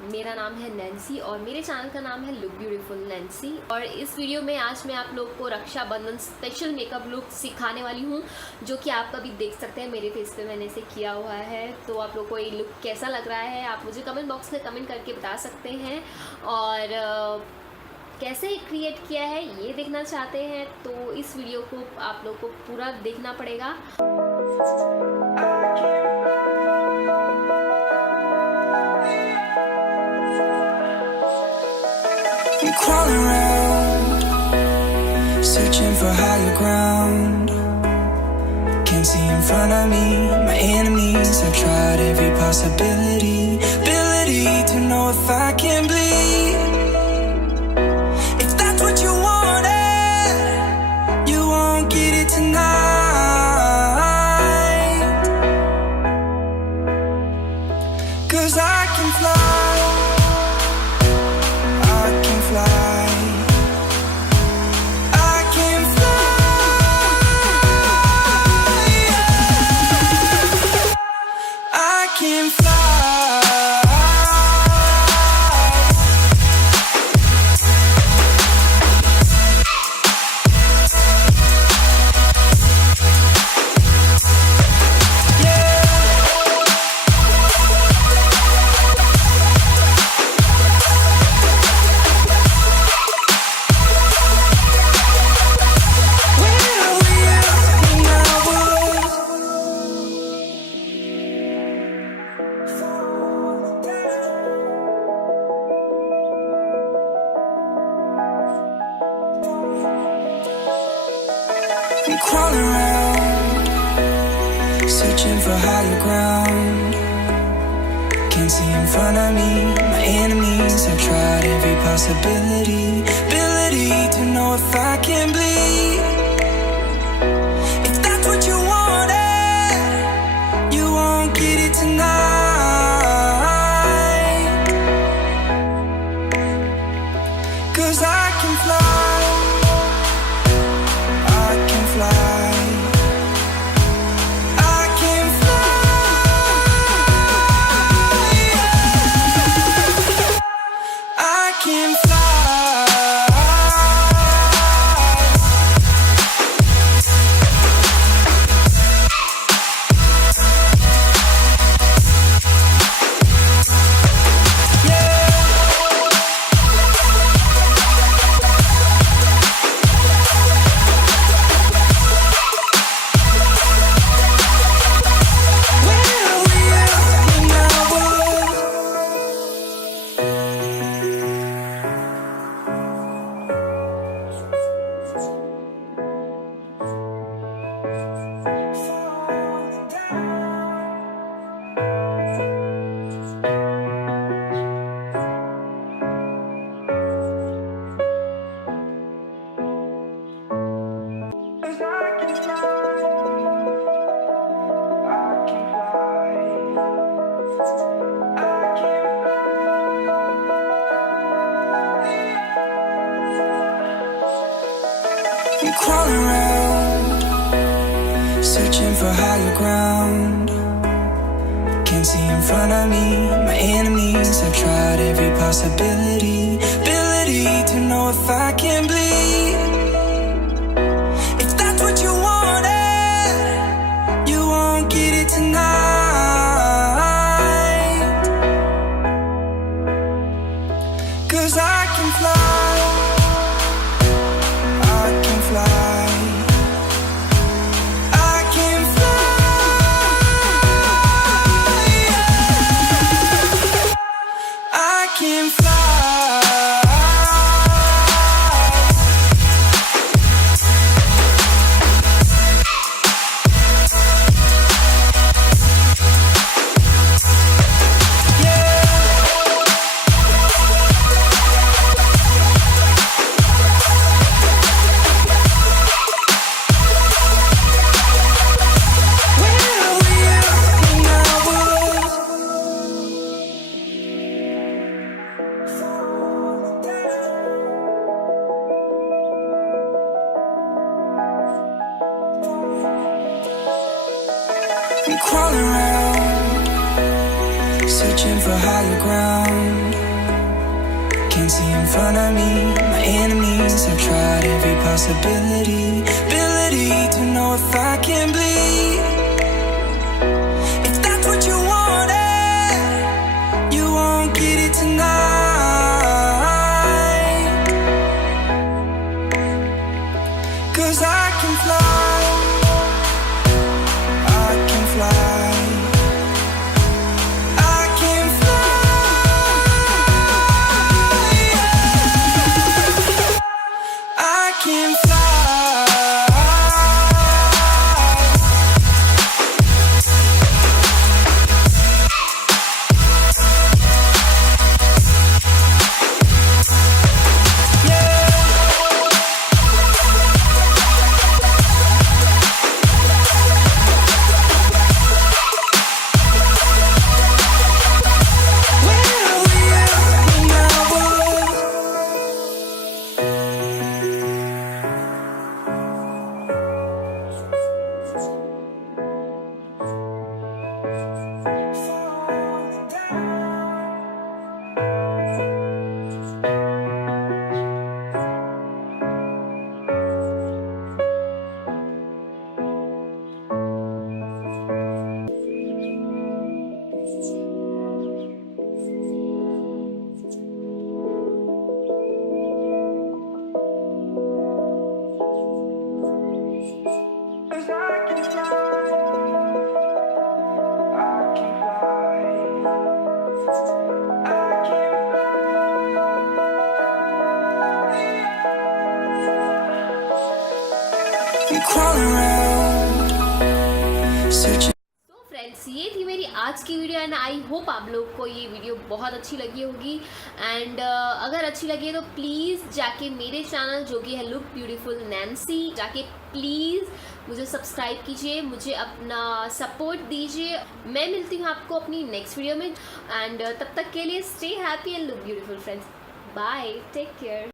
मेरा नाम है नैन्सी और मेरे चैनल का नाम है लुक ब्यूटीफुल नैन्सी। और इस वीडियो में आज मैं आप लोग को रक्षाबंधन स्पेशल मेकअप लुक सिखाने वाली हूँ, जो कि आप कभी देख सकते हैं मेरे फेस पे मैंने इसे किया हुआ है। तो आप लोग को ये लुक कैसा लग रहा है आप मुझे कमेंट बॉक्स में कमेंट करके बता सकते हैं। और कैसे क्रिएट किया है ये देखना चाहते हैं तो इस वीडियो को आप लोग को पूरा देखना पड़ेगा। I'm crawling around, searching for higher ground. Can't see in front of me, my enemies. I've tried every possibility, ability to know if I can bleed. If that's what you wanted, you won't get it tonight. 'Cause I can fly. I'm crawling around, searching for higher ground. Can't see in front of me, my enemies. I've tried every possibility, ability to know if I can bleed. If that's what you wanted, you won't get it tonight. 'Cause I can fly. I'm crawling around, searching for higher ground. Can't see in front of me, my enemies. I've tried every possibility, ability to know if I can bleed. If that's what you wanted, you won't get it tonight. 'Cause I can fly. I'm crawling around, searching for higher ground. front of me. My enemies have tried every possibility, ability to know if I can bleed. If that's what you wanted, you won't get it tonight. 'Cause I can fly, I can fly. Crawling around, searching. तो फ्रेंड्स, ये थी मेरी आज की video and I hope आप लोग को ये वीडियो बहुत अच्छी लगी होगी। एंड अगर अच्छी लगी है तो प्लीज़ जाके मेरे चैनल जो कि है लुक ब्यूटीफुल नैन्सी, जाके प्लीज़ मुझे सब्सक्राइब कीजिए, मुझे अपना सपोर्ट दीजिए। मैं मिलती हूँ आपको अपनी नेक्स्ट वीडियो में एंड तब तक के लिए stay happy and look beautiful friends. Bye, take care.